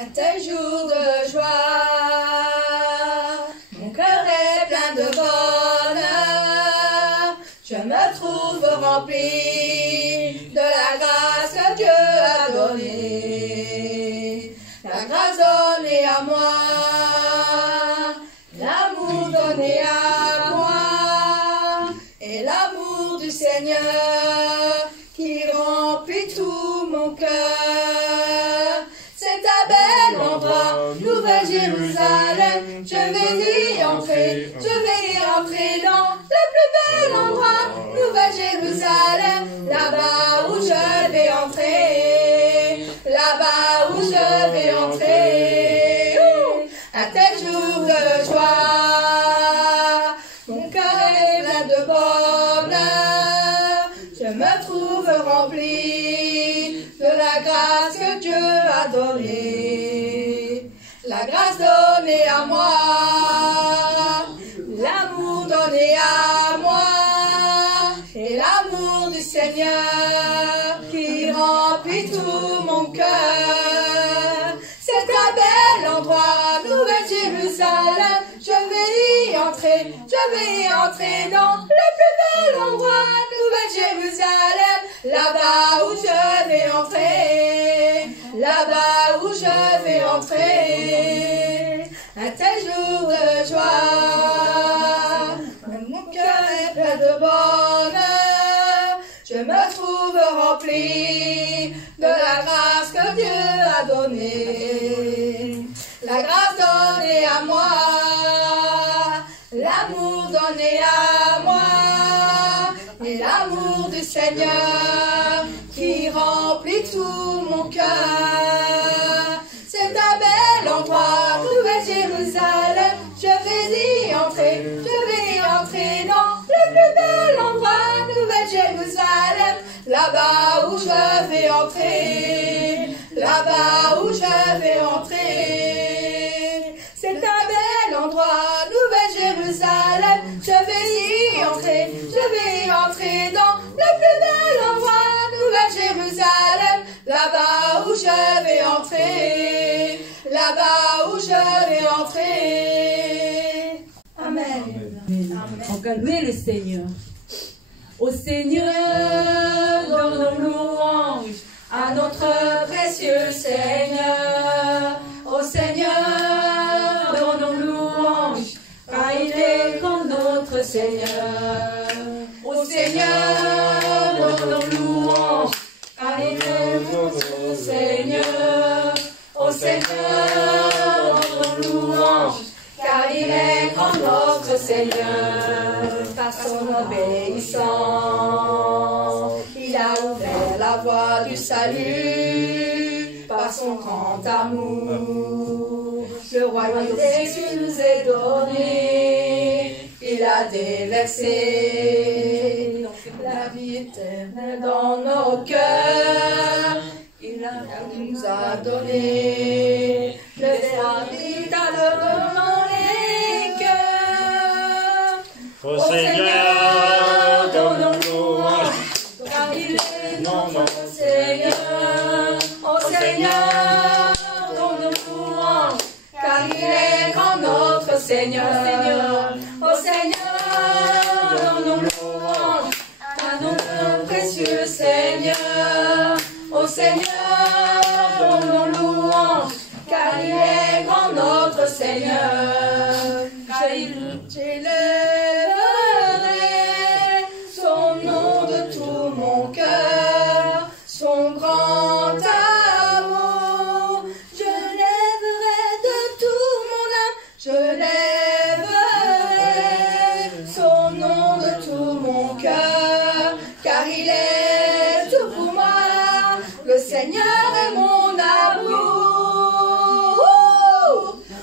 Un tel jour de joie, mon cœur est plein de bonheur. Je me trouve rempli de la grâce que Dieu a donnée. La grâce donnée à moi, l'amour donné à moi, et l'amour du Seigneur qui remplit tout mon cœur. C'est un bel endroit, Nouvelle Jérusalem. Je vais y entrer, je vais y entrer dans le plus bel endroit, Nouvelle Jérusalem. Là-bas où je vais entrer, là-bas où je vais entrer. Un tel jour de joie, mon cœur est plein de bonheur. Je me trouve rempli de la grâce que Dieu a donnée. La grâce donnée à moi, l'amour donné à moi, et l'amour du Seigneur qui remplit tout mon cœur. C'est un bel endroit, Nouvelle Jérusalem. Je vais y entrer dans le plus bel endroit, Nouvelle Jérusalem. Là-bas où je vais entrer, là-bas où je vais entrer. Un tel jour de joie, mon cœur est plein de bonheur. Je me trouve rempli de la grâce que Dieu a donnée. La grâce donnée à moi, l'amour donné à moi, et l'amour du Seigneur qui remplit tout mon cœur. C'est un bel endroit, Nouvelle Jérusalem. Je vais y entrer dans le plus bel endroit, Nouvelle Jérusalem. Là-bas où je vais entrer, là-bas où je vais entrer. C'est un bel endroit, Nouvelle Jérusalem. Je vais y entrer dans le plus bel endroit, Nouvelle Jérusalem. Là-bas où je vais entrer, là-bas où je vais entrer. Amen. On va louer le Seigneur. Au Seigneur, donnons louange à notre précieux Seigneur. Au Seigneur, donnons louange, car il est comme notre Seigneur. Au Seigneur, donnons louange, car il est notre Seigneur. Au Seigneur, donnons louange, car il est comme notre Seigneur. Par son obéissance, il a ouvert la voie du salut. Par son grand amour, le royaume des cieux nous est donné. Il a déversé la vie éternelle dans nos cœurs. Il nous a donné le véritable dans les cœurs. Au Seigneur, donnons louange, car il est notre Seigneur. Au Seigneur, donnons louange, car il est comme notre Seigneur. Au Seigneur, donnons louange à notre précieux Seigneur. Au Seigneur, donnons louange, car il est grand notre Seigneur. Car j'élèverai son nom de tout mon cœur, son grand amour. Je lèverai de tout mon âme, je lèverai son nom de tout mon cœur, car il est tout pour moi. Le Seigneur est mon amour.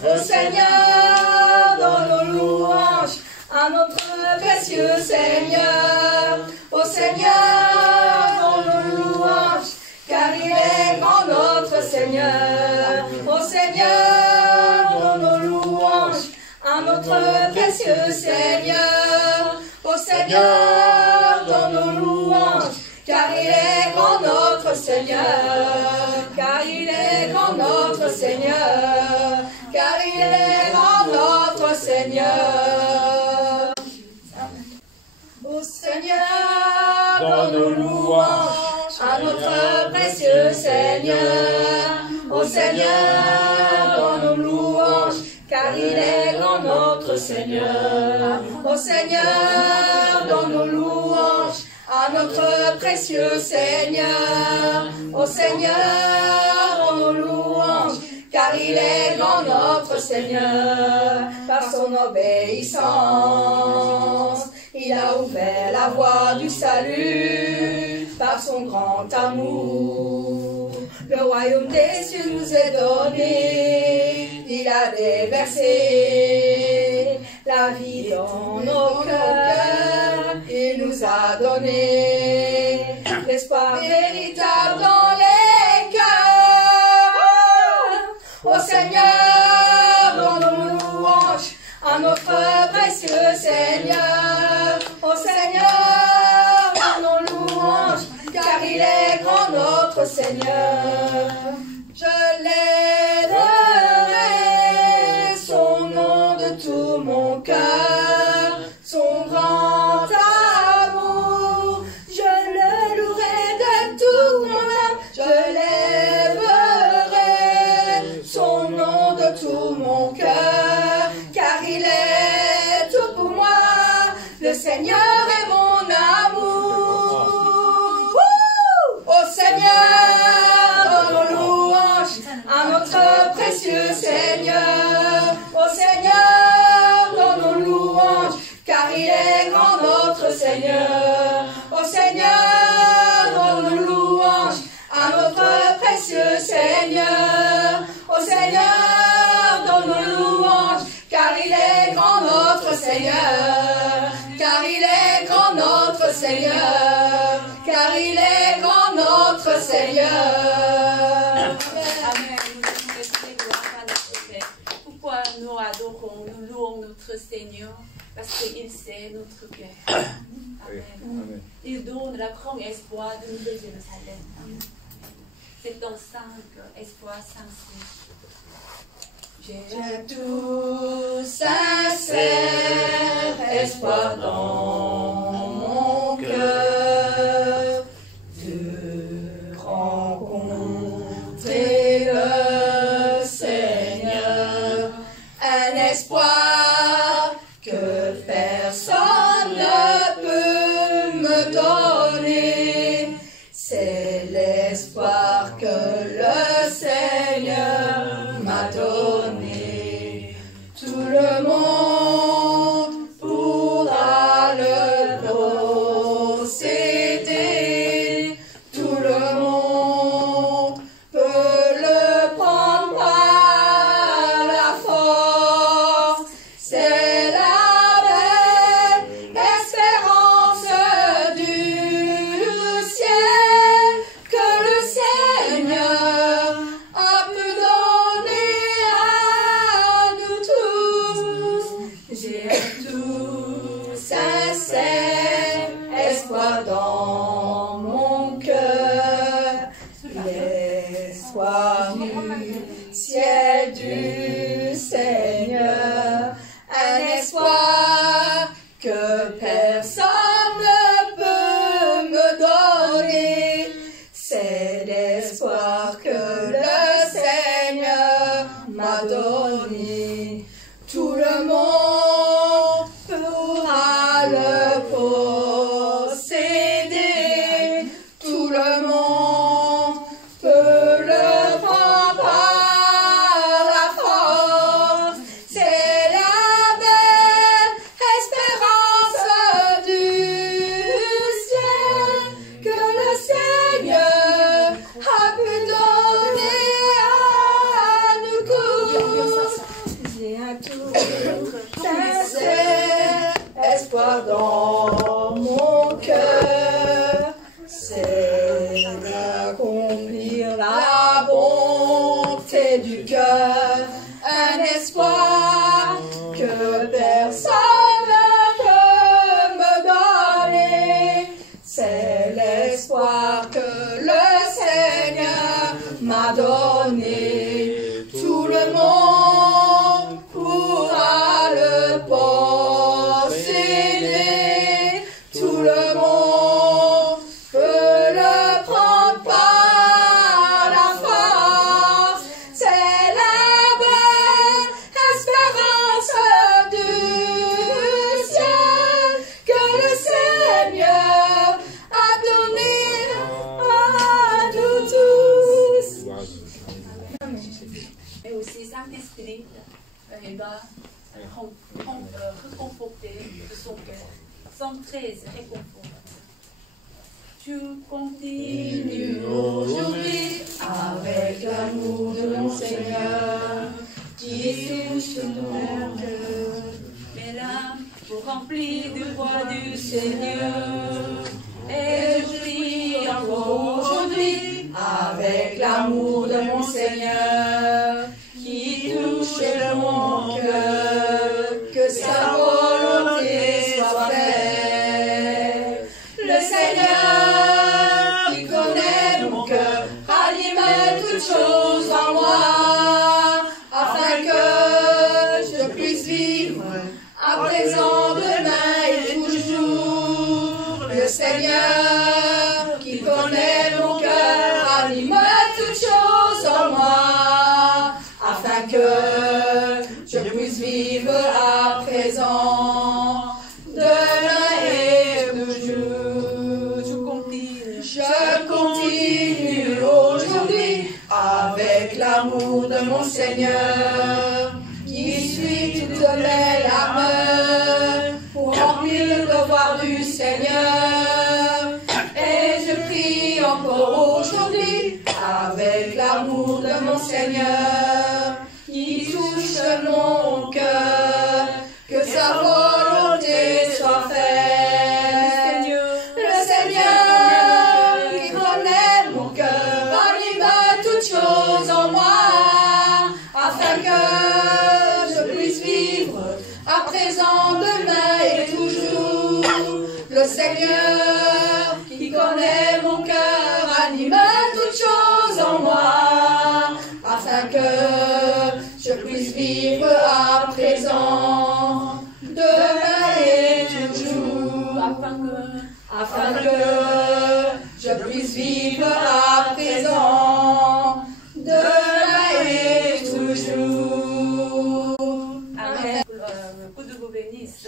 Au Seigneur, donnons louange à notre précieux Seigneur. Au Seigneur, donnons louange, car il est grand notre Seigneur. Au Seigneur, donnons louange à notre précieux Seigneur. Au Seigneur, donnons louange, car il est grand notre Seigneur. Car il est grand grand notre Seigneur, car il est grand notre Seigneur. Ô Seigneur, donne nos louanges à notre précieux Seigneur. Ô Seigneur, donne nos louanges, car il est grand notre Seigneur. Ô Seigneur, donne nos louanges à notre précieux Seigneur. Ô Seigneur, donne nos louanges, car il est grand notre Seigneur. Par son obéissance, il a ouvert la voie du salut. Par son grand amour, le royaume des cieux nous est donné. Il a déversé la vie dans nos cœurs. Il nous a donné l'espoir véritable dans les cœurs. Ô Seigneur, donne-nous louange à notre précieux Seigneur. Ô Seigneur, donne-nous louange, car il est grand notre Seigneur. Je l'aimerai, son nom de tout mon cœur, son grand amour. Je le louerai de tout mon âme, je lèverai son nom de tout mon cœur, car il est tout pour moi, le Seigneur est mon amour. Ô Seigneur, donne louange à notre précieux Seigneur. Ô Seigneur, donne louange, car il est grand notre Seigneur. Ô Seigneur, donne louange à notre précieux Seigneur. Ô Seigneur, donne louange, car il est grand notre Seigneur. Car il est grand notre Seigneur. Car il est grand notre Seigneur. Amen. Nous restons gloire à notre Père. Pourquoi nous adorons, nous louons notre Seigneur? Parce qu'il sait notre cœur. Amen. Il donne la grande espoir de Nouvelle Jérusalem. C'est ton simple espoir sincère. J'ai tout sincère espoir dans mon cœur de rencontrer le Seigneur. Un espoir que personne ne peut me donner. C'est l'espoir que le Seigneur m'a donné. Tout le monde pourra le posséder. Tout le monde peut le prendre par la force. C'est la belle espérance du ciel que le Seigneur a pu donner à nous tous. J'ai tout sincère espoir dans mon cœur, l'espoir du ciel du Seigneur, un espoir que personne ne peut me donner. C'est l'espoir que le Seigneur m'a donné. Tout le monde pourra le posséder. Tout le monde peut le prendre par la force. C'est la belle espérance du ciel que le Seigneur a pu donner à nous tous. J'ai un tout sincère espoir dans mon cœur, c'est d'accomplir la bonté du cœur, un espoir que personne ne peut me donner. C'est l'espoir que le Seigneur m'a donné. donner. Tout le monde pourra le posséder. Tout le monde peut le prendre par la force. C'est la belle espérance du ciel que le Seigneur a donné à nous tous. Et aussi Saint-Esprit va reconforter de son cœur. Somme 13, réconforte. Tu continues Aujourd'hui, avec l'amour de mon Seigneur, qui touche mon cœur. mes larmes pour remplir de voix du Seigneur. Et je prie encore Aujourd'hui, avec l'amour de mon Seigneur, qui touche mon cœur, que sa volonté soit faite. Le Seigneur, qui connaît mon cœur, ranime toutes choses en moi, afin que je puisse vivre à présent, demain et toujours. Le Seigneur, qui connaît mon cœur, anime toutes choses en moi, afin que je puisse vivre à présent, demain et toujours. Je continue aujourd'hui avec l'amour de mon Seigneur, qui suit toutes mes larmes pour remplir le devoir du Seigneur. Et je prie encore aujourd'hui avec l'amour de mon Seigneur, qui touche mon cœur, que sa volonté soit faite. Le Seigneur, qui connaît mon cœur, anime toutes choses en moi, afin que je puisse vivre à présent, demain et toujours. Le Seigneur, qui connaît mon cœur, anime toutes choses en moi, afin que je puisse vivre à présent, demain et toujours. Afin que je puisse vivre à présent, demain et toujours. Amen. Que Dieu vous bénisse.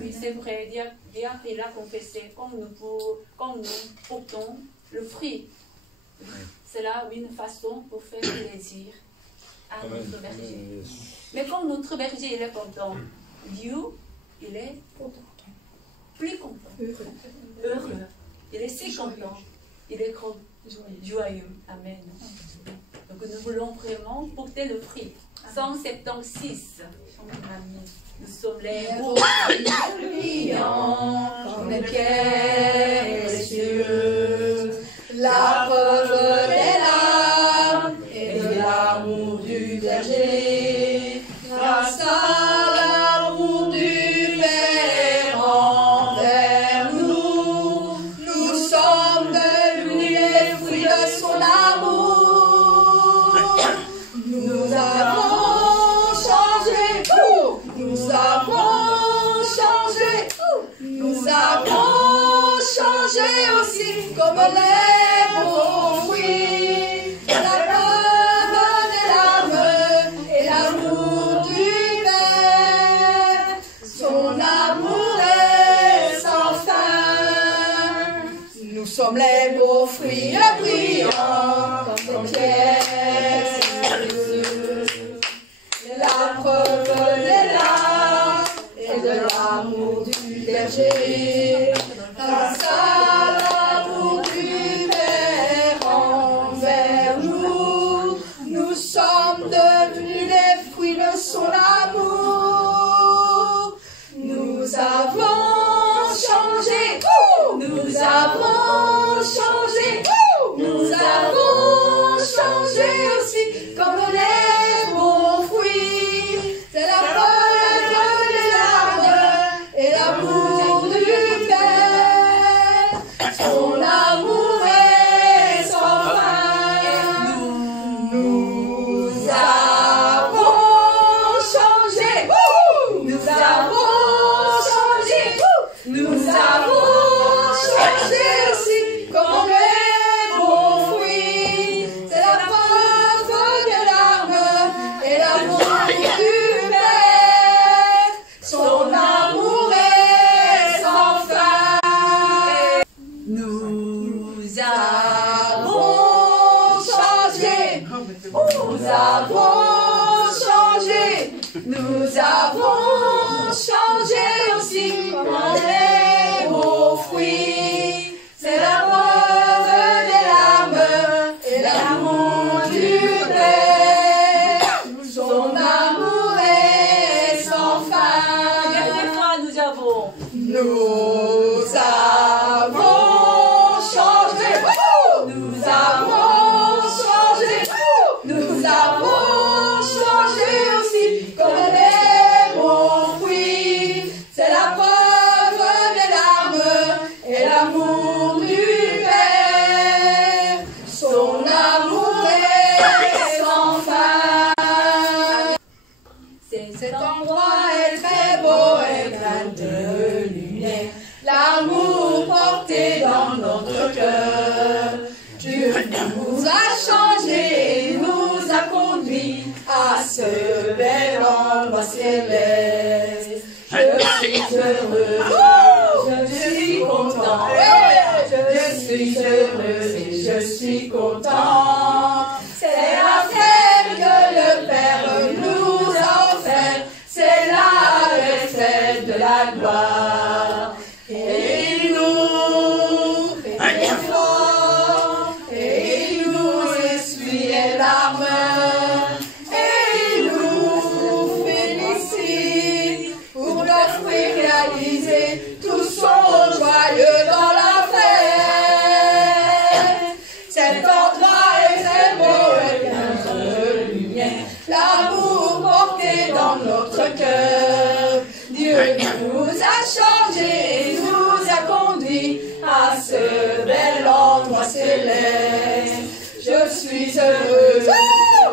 Oui, c'est vrai, Dieu a confessé comme nous portons le fruit. C'est là une façon pour faire plaisir à notre berger. Mais comme notre berger il est content, Dieu il est plus content, heureux. Il est si content, il est joyeux. Amen. Donc nous voulons vraiment porter le fruit. 176. Nous sommes les beaux brillants comme les pierres précieuses, la preuve des larmes et de l'amour du berger, grâce à l'amour du Père envers nous, nous sommes devenus les fruits de son amour. Nous avons changé, nous avons changé, nous avons changé aussi comme les beaux fruits, la preuve des larmes et l'amour du Père. Son amour est sans fin. Nous sommes les beaux fruits brillants comme des pierres précieuses. La preuve des larmes et de l'amour du berger, grâce à l'amour du Père envers nous, nous sommes devenus les fruits de son amour. Nous avons changé, nous avons changé, nous avons changé aussi comme les bons fruits. C'est la preuve des larmes et l'amour du Père. Son amour est sans fin. Nous Nous avons changé, nous avons changé aussi par les beaux fruits. C'est la preuve des larmes et l'amour du Père. Son amour est sans fin. Dernière fois, nous avons. Nous avons changé. Nous avons changé. Nous avons changé aussi comme les bons fruits. C'est la preuve des larmes et l'amour du Père. Son amour est sans fin. Cet endroit est très beau et plein de lumière. L'amour porté dans notre cœur. Dieu nous a changés et nous a conduits à ce bel endroit céleste. Je suis heureux, je suis content, je suis heureux et je suis content. C'est la fête que le Père nous a offerte, c'est la belle fête de la gloire. Et il nous fait fort, et il nous essuie les larmes, et il nous félicite pour le fruit réalisé, tous sont joyeux dans la fête. Cet endroit est très beau et plein de lumière, l'amour porté dans notre cœur. Dieu nous a changés et nous a conduits à ce bel endroit céleste. Je suis heureux,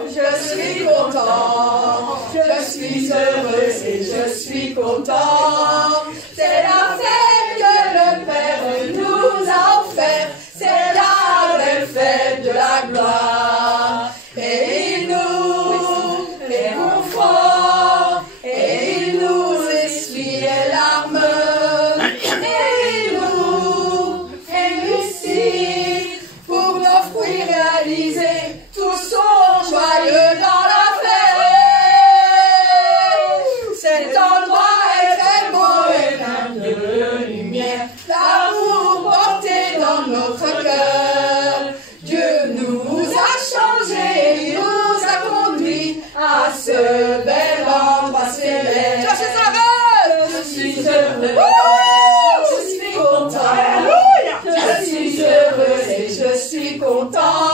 je suis content, je suis heureuse et je suis content. C'est la fête que le Père nous a offerte, c'est la belle fête de la gloire. Et il nous réconforte, et il nous essuie les larmes, et il nous félicite pour nos fruits réalisés, tous sont joyeux dans la fête. Cet endroit est très beau et plein de lumière, l'amour porté dans notre cœur. Dieu nous a changés, il nous a conduits à ce bel endroit céleste. Je suis heureux, je suis content, je suis heureux et je suis content.